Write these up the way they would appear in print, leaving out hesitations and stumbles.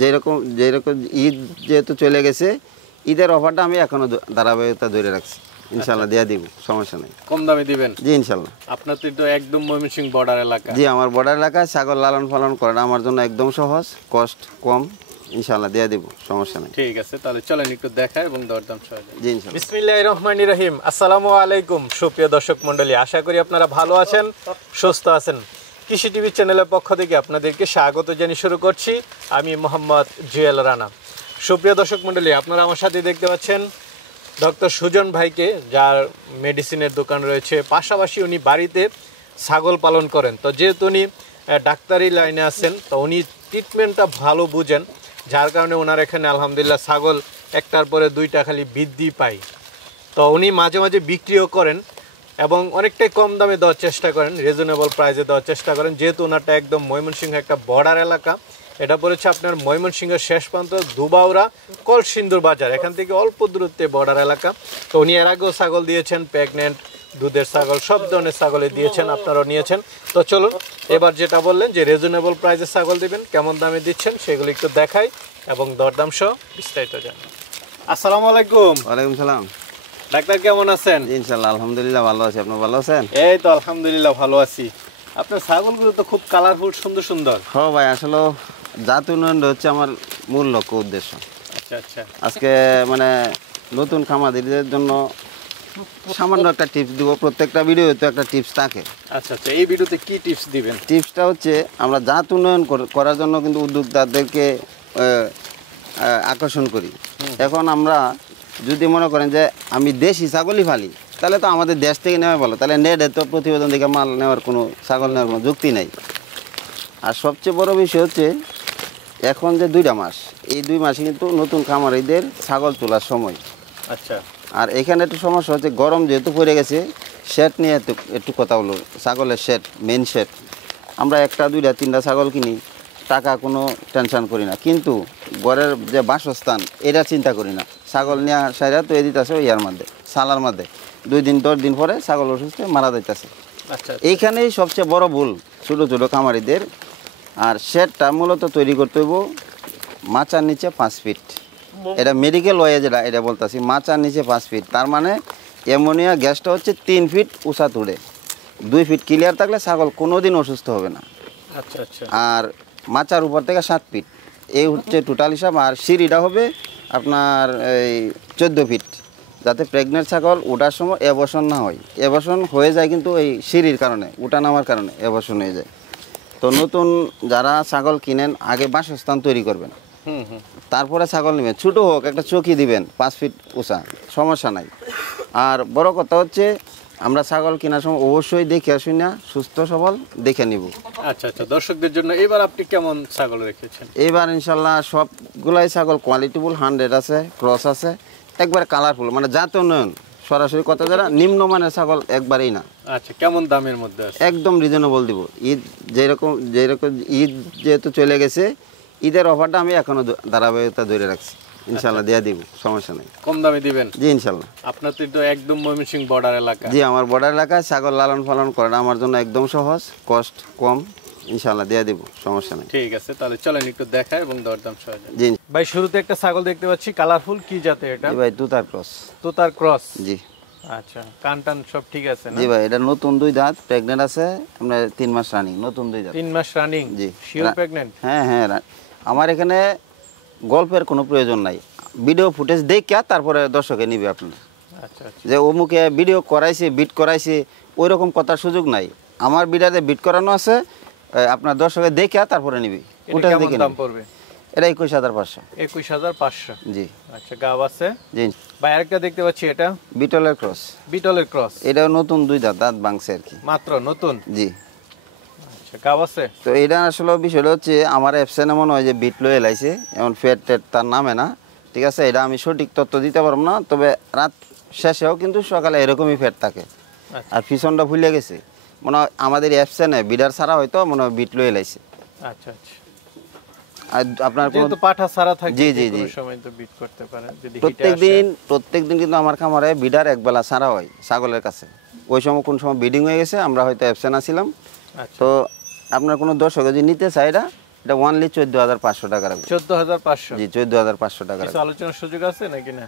যেরকম যেরকম ঈদ যেহেতু চলে গেছে, ঈদের অফারটা আমি এখনো ধারাবাহিকতা ধরে রাখছি। ইনশাল্লাহ দিয়ে দিব, সমস্যা নেই। কম দামে দিবেন? জি ইনশাল্লাহ। আপনার তো একদম ময়মনসিংহ বর্ডার এলাকা। জি, আমার বর্ডার এলাকায় ছাগল লালন পালন করাটা আমার জন্য একদম সহজ, কষ্ট কম। ইনশাল্লাহ দিয়ে দিব, সমস্যা নেই। ঠিক আছে, তাহলে চলেন একটু দেখাই এবং দরদাম সহজে। জি ইনশাল্লাহ। বিসমিল্লাহির রহমানির রহিম। আসসালামু আলাইকুম সুপ্রিয় দর্শক মণ্ডলী, আশা করি আপনারা ভালো আছেন, সুস্থ আছেন। কৃষি টিভি চ্যানেলের পক্ষ থেকে আপনাদেরকে স্বাগত জানিয়ে শুরু করছি আমি মোহাম্মদ জুয়েল রানা। সুপ্রিয় দর্শক মণ্ডলী, আপনারা আমার সাথে দেখতে পাচ্ছেন ডক্টর সুজন ভাইকে, যার মেডিসিনের দোকান রয়েছে, পাশাপাশি উনি বাড়িতে ছাগল পালন করেন। তো যেহেতু উনি ডাক্তারি লাইনে আছেন, তো উনি ট্রিটমেন্টটা ভালো বুঝেন, যার কারণে ওনার এখানে আলহামদুলিল্লাহ ছাগল একটার পরে দুইটা খালি বৃদ্ধি পায়। তো উনি মাঝে মাঝে বিক্রিও করেন এবং অনেকটাই কম দামে দেওয়ার চেষ্টা করেন, রিজনেবল প্রাইসে দেওয়ার চেষ্টা করেন। যেহেতু ওনারটা একদম ময়মনসিংহ একটা বর্ডার এলাকা, এটা পড়েছে আপনার ময়মনসিংহের শেষ প্রান্ত দুবাউরা কলসিন্দুর বাজার, এখান থেকে অল্প দূরত্বে বর্ডার এলাকা। তো উনি এর আগেও ছাগল দিয়েছেন, প্রেগনেন্ট, দুধের ছাগল, সব ধরনের ছাগলে দিয়েছেন, আপনারাও নিয়েছেন। তো চলুন এবার যেটা বললেন যে রিজনেবল প্রাইসে ছাগল দিবেন, কেমন দামে দিচ্ছেন সেগুলো একটু দেখাই এবং দরদাম সহ বিস্তারিত জানাই। আসসালামু আলাইকুম। ওয়ালাইকুম সালাম। ডাক্তার কেমন আছেন? ইনশাল্লাহ আলহামদুলিল্লাহ ভালো আছি, আপনি ভালো আছেন? এই তো আলহামদুলিল্লাহ ভালো আছি। আপনার ছাগলগুলো তো খুব কালারফুল, সুন্দর সুন্দর। হ্যাঁ ভাই, আসলে জাত উন্নয়ন হচ্ছে আমার মূল লক্ষ্য উদ্দেশ্য। আচ্ছা আচ্ছা। আজকে মানে নতুন খামারিদের জন্য সামান্য একটা টিপস দিব। প্রত্যেকটা ভিডিওতে একটা টিপস থাকে। আচ্ছা আচ্ছা, এই ভিডিওতে কি টিপস দিবেন? টিপসটা হচ্ছে আমরা জাত উন্নয়ন করার জন্য কিন্তু উদ্যোক্তাদেরকে আকর্ষণ করি। এখন আমরা যদি মনে করেন যে আমি দেশি ছাগলই ফালি, তাহলে তো আমাদের দেশ থেকে নেওয়া ভালো। তাহলে নেটে তো প্রতিবেদন থেকে মাল নেওয়ার কোনো, ছাগল নেওয়ার কোনো যুক্তি নেই। আর সবচেয়ে বড় বিষয় হচ্ছে এখন যে 2টা মাস, এই 2 মাসে কিন্তু নতুন খামারিদের ছাগল তোলার সময়। আচ্ছা। আর এখানে একটু সমস্যা হচ্ছে, গরম যেহেতু পড়ে গেছে, শেড নিয়ে একটু কথা হলো। ছাগলের শেড, মেন শেড, আমরা 1টা 2টা 3টা ছাগল কিনি, টাকা কোনো টেনশন করি না, কিন্তু ঘরের যে বাসস্থান এটা চিন্তা করি না। ছাগল নিয়ে সাইরা তো দিতেছে ইয়ার মধ্যে, সালার মধ্যে 2 দিন 10 দিন পরে ছাগল অসুস্থ মারা যাইতেছে। আচ্ছা, এইখানেই সবচেয়ে বড় ভুল ছোটো ছোটো খামারিদের। আর শেডটা মূলত তৈরি করতে হইব মাচার নিচে 5 ফিট। এটা মেডিকেল ওয়ে যেটা এটা বলতেছি, মাচার নিচে 5 ফিট। তার মানে অ্যামোনিয়া গ্যাসটা হচ্ছে 3 ফিট উঁচা তুলে, 2 ফিট ক্লিয়ার থাকলে ছাগল কোনোদিন অসুস্থ হবে না। আচ্ছা আচ্ছা। আর মাচার উপর থেকে 7 ফিট, এই হচ্ছে টোটাল হিসাব। আর সিঁড়িটা হবে আপনার এই 14 ফিট, যাতে প্রেগনেন্ট ছাগল ওঠার সময় অ্যাবর্শন না হয়। অ্যাবর্শন হয়ে যায় কিন্তু এই সিঁড়ির কারণে, ওঠা নামার কারণে অ্যাবর্শন হয়ে যায়। তো নতুন যারা ছাগল কিনেন, আগে বাসস্থান তৈরি করবেন, তারপরে ছাগল নেবেন। ছোটো হোক, একটা চৌকি দিবেন 5 ফিট উঁচা, সমস্যা নাই। আর বড় কথা হচ্ছে আমরা ছাগল কেনার সময় অবশ্যই দেখে আসি না, সুস্থ সবল দেখে নিব। আচ্ছা আচ্ছা, দর্শকদের জন্য এবার আপনি কেমন ছাগল রেখেছেন? এবার ইনশাল্লাহ সবগুলাই ছাগল কোয়ালিটিফুল, 100 আছে, ক্রস আছে, একবার কালারফুল, মানে জাত উন্নয়ন। সরাসরি কথা যারা নিম্নমানের ছাগল একবারেই না। আচ্ছা, কেমন দামের মধ্যে আছে? একদম রিজনেবল দিব। ঈদ যেরকম ঈদ যেহেতু চলে গেছে, ঈদের অফারটা আমি এখনো ধারাবাহিকতা ধরে রাখছি। ইনশাল্লাহ দিয়ে দিব, সমস্যা নেই। কম দামে দিবেন? জি ইনশাল্লাহ। আপনার তো একদম ময়মনসিংহ বর্ডার এলাকা। জি, আমার বর্ডার এলাকায় ছাগল লালন পালন করাটা আমার জন্য একদম সহজ, কষ্ট কম। ইনশাল্লাহ দিয়ে দিব, সমস্যা নেই। ঠিক আছে, তাহলে চলেন একটু দেখাই এবং দরদাম সহজে। জি ভাই, শুরুতে একটা ছাগল দেখতে পাচ্ছি কালারফুল, কি জাতে এটা? জি ভাই, তুতার ক্রস। তুতার ক্রস? জি। আচ্ছা, কান টান সব ঠিক আছে না? জি ভাই, এটা নতুন 2 দাঁত, প্রেগনেন্ট আছে, আমরা 3 মাস রানিং, নতুন 2 দাঁত। 3 মাস রানিং? জি। Sure pregnant? হ্যাঁ হ্যাঁ, আমার এখানে গল্পের কোনো প্রয়োজন নাই, ভিডিও ফুটেজ দেখে তারপরে দর্শকে নিবে আপনার। আচ্ছা আচ্ছা। যে অমুকে ভিডিও করাইছে, বিট করাইছে, ওই রকম কথার সুযোগ নাই। আমার ভিডিওতে বিট করানো আছে, আপনার দর্শকে দেখে তারপরে নিবি। ওটা কেমন দাম পড়বে? এটা 21,500। 21,500? জি। আচ্ছা, গাব আছে? জি। ভাই, আরেকটা দেখতে পাচ্ছি, এটা বিটলের ক্রস। বিটলের ক্রস? এটাও নতুন 2 দাঁত, দাঁত ভাঙছে আর কি, মাত্র নতুন? জি। আচ্ছা, গাব আছে? তো এটা আসলে বিষয়টা হচ্ছে, আমার অ্যাপসেনে মনে হয় যে বিট লয়ে এলাইছে, এমন ফেট টেট তার নামে না, ঠিক আছে। এটা আমি সঠিক তথ্য দিতে পারবো না, তবে রাত শেষেও কিন্তু সকালে এরকমই ফেট থাকে। আর পিছনটা ভুলে গেছে, মনে হয় আমাদের অ্যাপসেনে বিডার ছাড়া হয়তো মনে হয় বিট লয়ে এলাইছে। আচ্ছা আচ্ছা। আর আপনার যেহেতু পাঠা ছাড়া থাকে, জি জি জি, সময় তো বিট করতে পারে যদি প্রত্যেকদিন কিন্তু আমার খামারে বিডার একবেলা ছাড়া হয় ছাগলের কাছে। ওই সময় কোন সময় বিডিং হয়ে গেছে, আমরা হয়তো অ্যাবসেন্ট ছিলাম। তো আপনার কোনো দর্শক যদি নিতে চায়, এটা এটা অনলি 14,500 টাকা রাখবো। 14,500 জি 14,500 টাকা কিছু রাখবো। আলোচনার সুযোগ আছে নাকি না?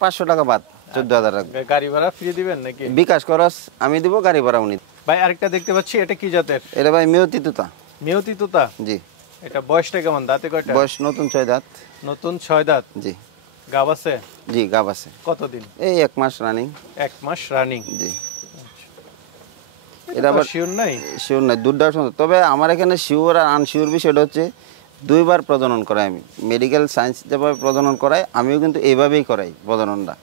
500 টাকা বাদ 14,000 রাখবো। গাড়ি ভাড়া ফ্রি দিবেন নাকি? বিকাশ খরচ আমি দিব, গাড়ি ভাড়া উনি। ভাই আরেকটা দেখতে পাচ্ছি, এটা কি জাতের? এটা ভাই মেয়তি তুতা। মেয়তি তোতা। জি। এটা বয়সটা কেমন? দাঁতে কয়টা? বয়স নতুন 6 দাঁত। নতুন 6 দাঁত। জি। গাব আছে? জি গাব আছে। কতদিন? এই 1 মাস রানিং। 1 মাস রানিং। জি। এটা আবার শিওর নাই? শিওর নাই, দুধটা সুন্দর। তবে আমার এখানে শিওর আর আনশিওর বিষয়টা হচ্ছে 2 বার প্রজনন করাই আমি। মেডিকেল সায়েন্স যেভাবে প্রজনন করাই আমিও কিন্তু এইভাবেই করাই প্রজননটা।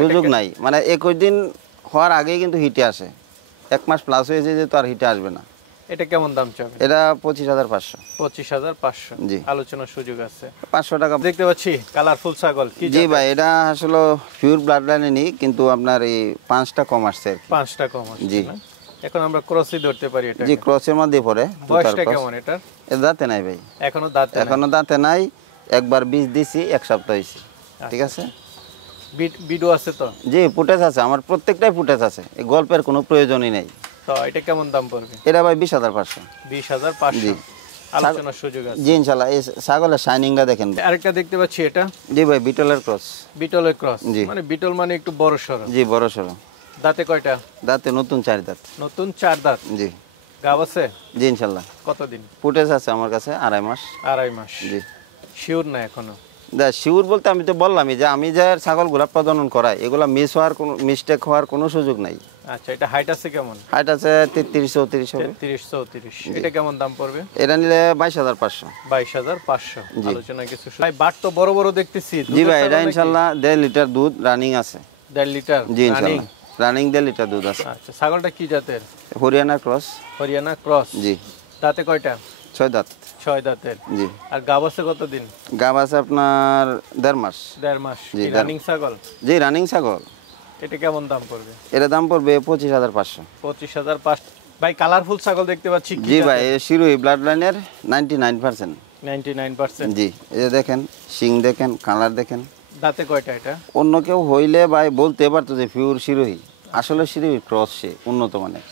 সুযোগ নাই, মানে 21 দিন হওয়ার আগেই কিন্তু হিটে আসে। 1 মাস প্লাস হয়েছে যে তো আর হিটে আসবে না। এটা কেমন দাম চাবেন? এটা 25,500। 25,500। জি। আলোচনার সুযোগ আছে। 500 টাকা। দেখতে পাচ্ছি কালারফুল ছাগল। কি জি ভাই, এটা আসলে পিওর ব্লাড লাইনে নি, কিন্তু আপনার এই 5টা কম আসছে। 5টা কম আছে। জি। এখন আমরা ক্রসই ধরতে পারি এটা? জি ক্রসের মধ্যে পড়ে। বয়সটা কেমন এটার? এটা দাঁতে নাই ভাই, এখনো দাঁতে নাই? এখনো দাঁতে নাই। একবার বীজ দিছি, 1 সপ্তাহ হয়েছে। ঠিক আছে। ভিডিও আছে তো? জি ফুটেজ আছে, আমার প্রত্যেকটাই ফুটেজ আছে, এই গল্পের কোনো প্রয়োজনই নেই। তো এটা কেমন দাম পড়বে? এটা ভাই 20,500। 20,500। আলোচনার সুযোগ আছে। জি ইনশাআল্লাহ। এই ছাগলের শাইনিংটা দেখেন। আরেকটা দেখতে পাচ্ছি, এটা? জি ভাই বিটলের ক্রস। বিটলের ক্রস। জি। মানে বিটল মানে একটু বড় সরো। জি বড় সড়ো। দাঁতে কয়টা? দাঁতে নতুন 4 দাঁত। নতুন 4 দাঁত। জি। গাব আছে? জি ইনশাআল্লাহ। কতদিন? ফুটেজ আছে আমার কাছে 2.5 মাস। 2.5 মাস। জি। শিওর না এখনো? শিওর বলতে আমি তো বললামই যে আমি যে ছাগলগুলা প্রজনন করাই এগুলা মিস হওয়ার কোনো মিস্টেক হওয়ার কোনো সুযোগ নাই। আচ্ছা, এটা হাইট আছে কেমন? হাইট আছে 33-34 হবে। 33-34। এটা কেমন দাম পড়বে? এটা নিলে 22,500। 22,500। আলোচনা কিছু ভাই, বাট তো বড় বড় দেখতেছি। জি ভাই, এটা ইনশাআল্লাহ 1.5 লিটার দুধ রানিং আছে। 1.5 লিটার? জি ইনশাআল্লাহ রানিং 1.5 লিটার দুধ আছে। আচ্ছা, ছাগলটা কি জাতের? হরিয়ানা ক্রস। হরিয়ানা ক্রস। জি। দাঁতে কয়টা? 6 দাঁত। 6 দাঁতের। জি। আর গাব আছে কতদিন? গাব আছে আপনার 1.5 মাস। 1.5 মাস। জি, রানিং ছাগল? জি রানিং ছাগল। এটা কেমন দাম পড়বে? এটা দাম পড়বে 25,500। 25,500। ভাই কালারফুল ছাগল দেখতে পাচ্ছি। কি জি ভাই, শিরোই ব্লাড লাইনের 99%। 99%। জি। এই যে দেখেন, শিং দেখেন, কালার দেখেন। দাঁতে কয়টা এটা? অন্য কেউ হইলে ভাই বলতে পারতো যে পিওর শিরোহী, আসলে শিরোহী ক্রস, সে উন্নত মানের।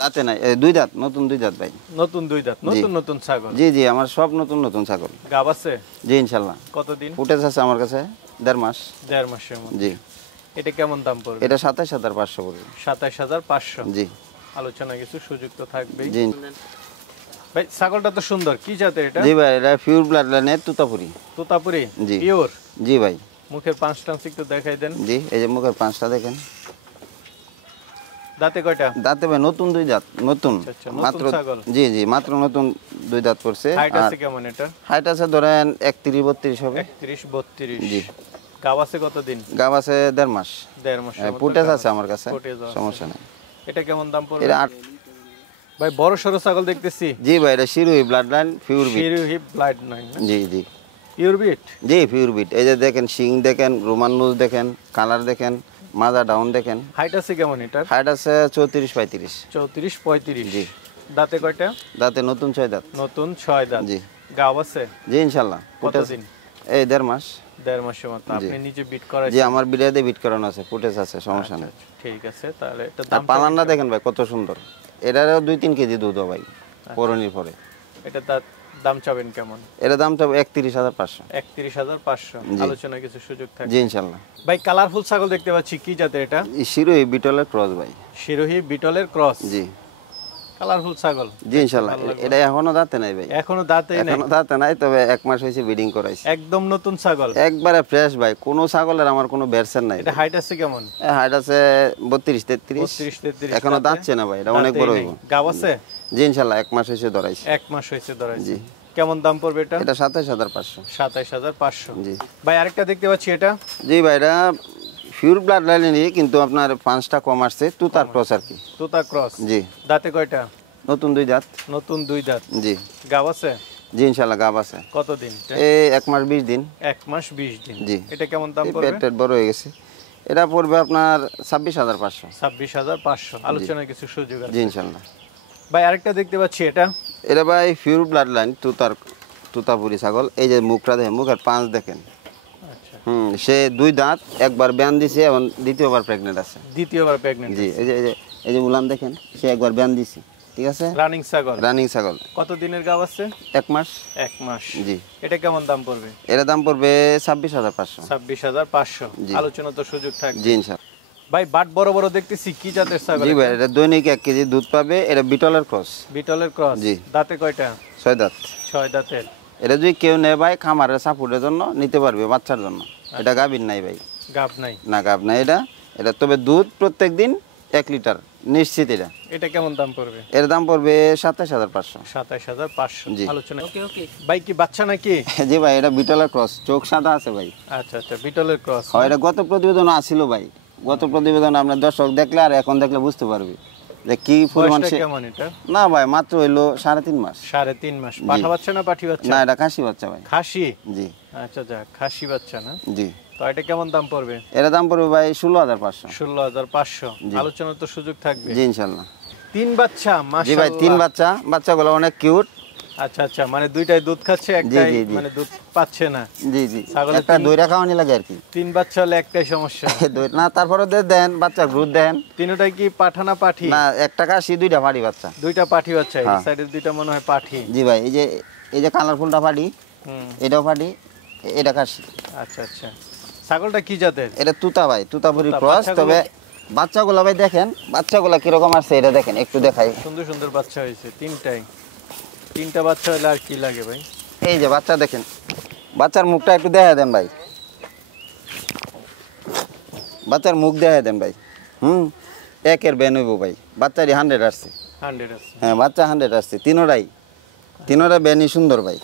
দাঁতে নাই, 2 দাঁত, নতুন 2 দাঁত ভাই। নতুন 2 দাঁত। নতুন নতুন ছাগল? জি জি, আমার সব নতুন নতুন ছাগল। গাব আছে? জি ইনশাল্লাহ। কতদিন? ফুটেজ আছে আমার কাছে 1.5 মাস। 1.5 মাসের মধ্যে। জি। এটা কেমন দাম পড়বে? এটা 27,500 পড়বে। 27,500। জি। আলোচনা কিছু সুযোগ তো থাকবেই। জি। ভাই ছাগলটা তো সুন্দর। কি জাতের এটা? জি ভাই, এটা পিওর ব্লাড লাইনের তুতাপুরি। তোতাপুরি? জি। পিওর? জি ভাই। মুখের পাঁচ টান্স একটু দেখাই দেন। জি, এই যে মুখের 5টা দেখেন। দাঁতে কয়টা? দাঁতে ভাই নতুন 2 দাঁত, নতুন আচ্ছা, নতুন মাত্র। ছাগল? জি জি, মাত্র নতুন 2 দাঁত পড়ছে। হাইট আছে কেমন এটা? হাইট আছে ধরেন 31-32 হবে। 31-32। জি। গাব আছে কতদিন? গাব আছে 1.5 মাস। 1.5 মাসের মতো ফুটেজ গাব আছে আমার কাছে, ফুটেজ আছে। সমস্যা নেই। এটা কেমন দাম পড়বে? এটা ভাই বড় সরো ছাগল দেখতেছি। জি ভাই, এটা শিরোহী ব্লাড লাইন পিওর বিট। শিরু হিপ ব্লাড নাই না? জি জি। পিওর বিট? জি পিওর বিট। এই যে দেখেন, শিং দেখেন, রোমান নোজ দেখেন, কালার দেখেন, মাজা ডাউন দেখেন। হাইট আছে কেমন এটার? হাইট আছে 34-35। 34-35। জি। দাঁতে কয়টা? দাঁতে নতুন 6 দাঁত। নতুন 6 দাঁত। জি। গাব আছে? জি ইনশাল্লাহ। ফুটেজ কতদিন? এই 1.5 মাস। 1.5 মাসের মতো। আপনি নিজে বিট জি, করাইছেন? আমার বিড়াতে বিট করানো আছে, ফুটেজ আছে, সমস্যা নেই। আচ্ছা, ঠিক আছে। তাহলে এটা আর দাম পালানটা দেখেন ভাই কত সুন্দর। এটারও 2-3 কেজি দুধ হয় ভাই পরনির পরে। এটা দাম চাবেন কেমন? এটা দাম চাবো 31,500। 31,500। জি। আলোচনা কিছু সুযোগ থাকে? জি ইনশাল্লাহ। ভাই কালারফুল ছাগল দেখতে পাচ্ছি। কি জাতের এটা? শিরোহী বিটলের ক্রস ভাই। শিরোহী বিটলের ক্রস? জি। কালারফুল ছাগল? জি ইনশাল্লাহ। এটা এখনো দাঁতে নাই ভাই। এখনো দাঁতে নাই? এখনো দাঁতে নাই, তবে 1 মাস হয়েছে ব্রিডিং করাইছি। একদম নতুন ছাগল? একবারে ফ্রেশ ভাই, কোনো ছাগলের আমার কোনো বেরসেন নাই। এটা হাইট আছে কেমন? হাইট আছে 32-33। 32-33। এখনো দাঁতছে না ভাই, এটা অনেক বড় হইব। গাব আছে? জি ইনশাল্লাহ, 1 মাস হয়েছে ধরাইছি। 1 মাস হয়েছে ধরাইছে। জি। কেমন দাম পড়বে এটা? এটা 27,500। 27,500। জি। ভাই আরেকটা দেখতে পাচ্ছি, এটা? জি ভাই, এটা পিওর ব্লাড লাইনেরই, কিন্তু আপনার 5টা কম আসছে, তুতার ক্রস আর কি। তোতা ক্রস? জি। দাঁতে কয়টা? নতুন 2 দাঁত। নতুন 2 দাঁত। জি। গাব আছে? জি ইনশাল্লাহ, গাব আছে। কতদিন? এই 1 মাস 20 দিন। 1 মাস 20 দিন। জি। এটা কেমন দাম এই পড়বে? পেট বড় হয়ে গেছে। এটা পড়বে আপনার 26,500। 26,500। আলোচনায় কিছু সুযোগ জি আছে? ইনশাল্লাহ। ভাই আরেকটা দেখতে পাচ্ছি, এটা? এটা ভাই পিওর ব্লাড লাইন তুতাপুরি ছাগল। এই যে মুখটা দেখেন, মুখের 5 দেখেন। আচ্ছা। সে 2 দাঁত, একবার ব্যান দিছে এবং দ্বিতীয়বার প্রেগনেন্ট আছে। দ্বিতীয়বার প্রেগন্যান্ট? জি। এই যে উলান দেখেন, সে একবার ব্যান দিছে। ঠিক আছে, রানিং ছাগল। রানিং ছাগল। কত দিনের গাব আছে? 1 মাস। 1 মাস। জি। এটা কেমন দাম পড়বে? এর দাম পড়বে 26,500। 26,500। জি। আলোচনা তো সুযোগ থাকবে। জি ইনশাআল্লাহ। ভাই বাট বড় বড় দেখতেছি, কি জাতের ছাগল? জি ভাই, এটা দৈনিক 1 কেজি দুধ পাবে। এটা বিটলের ক্রস। বিটলের ক্রস। জি। দাঁতে কয়টা? 6 দাঁত। 6 দাঁতের। এটা যদি কেউ নেয় ভাই খামারের সাপোর্টের জন্য নিতে পারবে, বাচ্চার জন্য। এটা গাভীর নাই ভাই, গাব নাই। না গাভ নাই এটা। এটা তবে দুধ প্রত্যেক দিন 1 লিটার নিশ্চিত। এটা এটা কেমন দাম পড়বে? এর দাম পড়বে 27,500। 27,500। জি। আলোচনা। ভাই কি বাচ্চা নাকি? জি ভাই, এটা বিটলের ক্রস, চোখ সাদা আছে ভাই। আচ্ছা আচ্ছা, বিটলের ক্রস। হয়, এটা গত প্রতিবেদন আসছিল ভাই। গত প্রতিবেদন আপনার দর্শক দেখলে আর এখন দেখলে বুঝতে পারবে যে কি পরিমাণ। বয়সটা কেমন এটা? না ভাই, মাত্র হইলো 3.5 মাস। 3.5 মাস। পাঠা বাচ্চা না পাঠি বাচ্চা? না, এটা খাসি বাচ্চা ভাই। খাসি। জি। আচ্ছা আচ্ছা, খাসি বাচ্চা না? জি। তো এটা কেমন দাম পড়বে? এর দাম পড়বে ভাই 16,500। 16,500। আলোচনার তো সুযোগ থাকবে। জি ইনশাআল্লাহ। 3 বাচ্চা, জি মাশাআল্লাহ। ভাই, 3 বাচ্চা। বাচ্চাগুলো অনেক কিউট। আচ্ছা আচ্ছা, মানে দুইটাই দুধ খাচ্ছে, একটাই জি, জি। মানে দুধ পাচ্ছে না। জি জি, ছাগলের একটা দইরা খাওয়ানি লাগে আর কি। 3 বাচ্চা হলে একটাই সমস্যা। দই না, তারপরে দেন বাচ্চা গ্রুথ দেন। তিনটাই কি পাঠা না পাঠি? না, একটা খাসি, 2টা পাটি বাচ্চা। দুইটা পাঠি বাচ্চা। এই হ্যাঁ। সাইডের দুইটা মনে হয় পাঠি। জি ভাই, এই যে কালারফুলটা পাটি, হুম। এটাও পাটি, এটা খাসি। আচ্ছা আচ্ছা। ছাগলটা কি জাতের? এটা তুতা ভাই, তুতাপুরি তুতা। ক্রস। বাচ্চাগুলো- তবে বাচ্চাগুলো ভাই দেখেন, বাচ্চাগুলো কিরকম আছে এটা দেখেন, একটু দেখাই। সুন্দর সুন্দর বাচ্চা হয়েছে তিনটাই। 3টা বাচ্চা হলে আর কি লাগে ভাই? এই যে বাচ্চা দেখেন, বাচ্চার মুখটা একটু দেখা দেন ভাই, বাচ্চার মুখ দেখা দেন ভাই। একের বেন হইব ভাই, বাচ্চারই 100 আসছে। 100 আছে। হ্যাঁ, বাচ্চা 100 আসছে। তিনোটাই বেনই সুন্দর ভাই।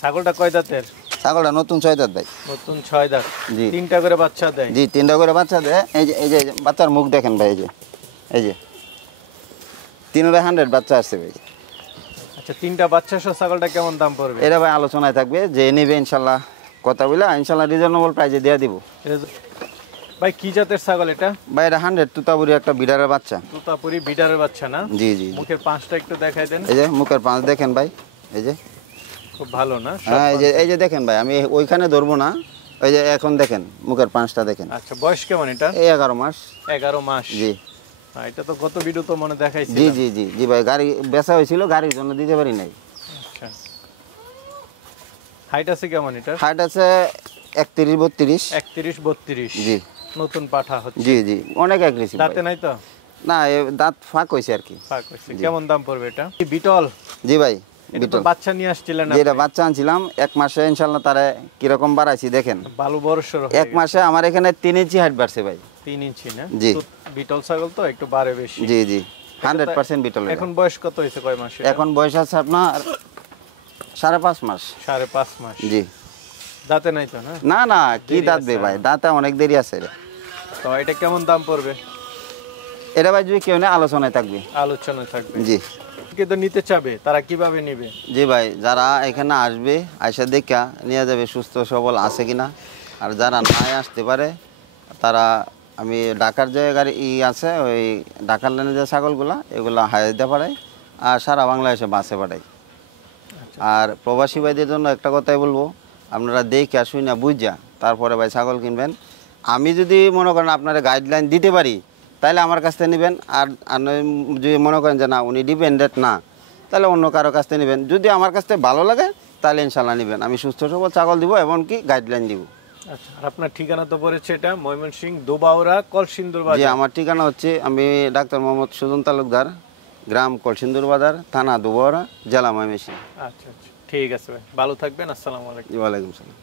ছাগলটা কয় দাঁতের? ছাগলটা নতুন 6 দাঁত ভাই। নতুন 6 দাঁত। জি। 3টা করে বাচ্চা দেয়। জি, 3টা করে বাচ্চা দেয়। এই যে বাচ্চার মুখ দেখেন ভাই, এই যে তিনোটাই 100 বাচ্চা আসছে ভাই। আচ্ছা, 3টা বাচ্চা সহ ছাগলটা কেমন দাম পড়বে? এটা ভাই আলোচনায় থাকবে, যে নেবে ইনশাল্লাহ কথা বলে ইনশাল্লাহ রিজনেবল প্রাইসে দিয়ে দিব। ভাই কি জাতের ছাগল এটা? ভাই এটা 100 তুতাপুরি একটা বিডারের বাচ্চা। তুতাপুরি বিডারের বাচ্চা না? জি জি। মুখের পাঁচটা একটু দেখাই দেন। এই যে মুখের পাঁচ দেখেন ভাই, এই যে। খুব ভালো না? হ্যাঁ, এই যে দেখেন ভাই, আমি ওইখানে ধরবো না, ওই যে এখন দেখেন মুখের পাঁচটা দেখেন। আচ্ছা, বয়স কেমন এটা? এই 11 মাস। 11 মাস। জি। এটা তো গত ভিডিও তো মনে দেখাইছিল। জি জি জি জি ভাই, গাড়ি বেচা হয়েছিল, গাড়ির জন্য দিতে পারি নাই। আচ্ছা। হাইট আছে কেমন এটা? হাইট আছে 31-32। 31-32। জি নতুন পাঠা হচ্ছে। জি জি, অনেক অ্যাগ্রেসিভ। দাঁতে নাই তো? না, দাঁত ফাঁক হয়েছে আর কি। ফাঁক হয়েছে। কেমন দাম পড়বে এটা? কি বিটল? জি ভাই, এটা তো বিটল। বাচ্চা নিয়ে আসছিলেন না? যেটা বাচ্চা আনছিলাম 1 মাসে ইনশাল্লাহ তারে কিরকম বাড়াইছি দেখেন। বালু বড় সরো। 1 মাসে আমার এখানে 3 ইঞ্চি হাইট বাড়ছে ভাই। 3 ইঞ্চি না? জি। তো বিটল ছাগল তো একটু বাড়ে বেশি। জি জি, 100% বিটল। এখন বয়স কত হয়েছে, কয় মাসে? এখন বয়স আছে আপনার 5.5 মাস। 5.5 মাস। জি। দাঁতে নাই তো না? না না, কি দেরি দাঁত আছে দে ভাই, দাঁতে অনেক দেরি আছে রে। তো এটা কেমন দাম পড়বে? এটা ভাই যদি কেউ নেই আলোচনায় থাকবে। আলোচনা থাকবে। জি কিন্তু নিতে চাবে, তারা কিভাবে নেবে? জি ভাই, যারা এখানে আসবে আইসা দেখা নিয়ে যাবে সুস্থ সবল আছে কিনা। আর যারা নাই আসতে পারে তারা, আমি ঢাকার যে গাড়ি আছে, ওই ঢাকার লাইনে যে ছাগলগুলা এগুলা হাইয়ে দিতে পারে, আর সারা বাংলাদেশে বাসে পাঠাই। আর প্রবাসী ভাইদের জন্য একটা কথাই বলবো, আপনারা দেখে শুই না বুঝা তারপরে ভাই ছাগল কিনবেন। আমি যদি মনে করেন আপনারা গাইডলাইন দিতে পারি তাহলে আমার কাছ থেকে নেবেন। আর যদি মনে করেন যে না উনি ডিপেন্ডেন্ট না, তাহলে অন্য কারো কাছ থেকে নেবেন। যদি আমার কাছ থেকে ভালো লাগে তাহলে ইনশাল্লাহ নেবেন। আমি সুস্থ সবল ছাগল দিব, এমনকি গাইডলাইন দিব। আচ্ছা, আর আপনার ঠিকানা তো পড়েছে এটা ময়মনসিংহ দুবাউরা কলসিন্দুর জি, বাজার। আমার ঠিকানা হচ্ছে, আমি ডাক্তার মোহাম্মদ সুজন তালুকদার, গ্রাম কলসিন্দুর বাজার, থানা দুবাউরা, জেলা ময়মনসিংহ। আচ্ছা আচ্ছা, ঠিক আছে ভাই, ভালো থাকবেন। আসসালামু আলাইকুম। ওয়ালাইকুম সালাম।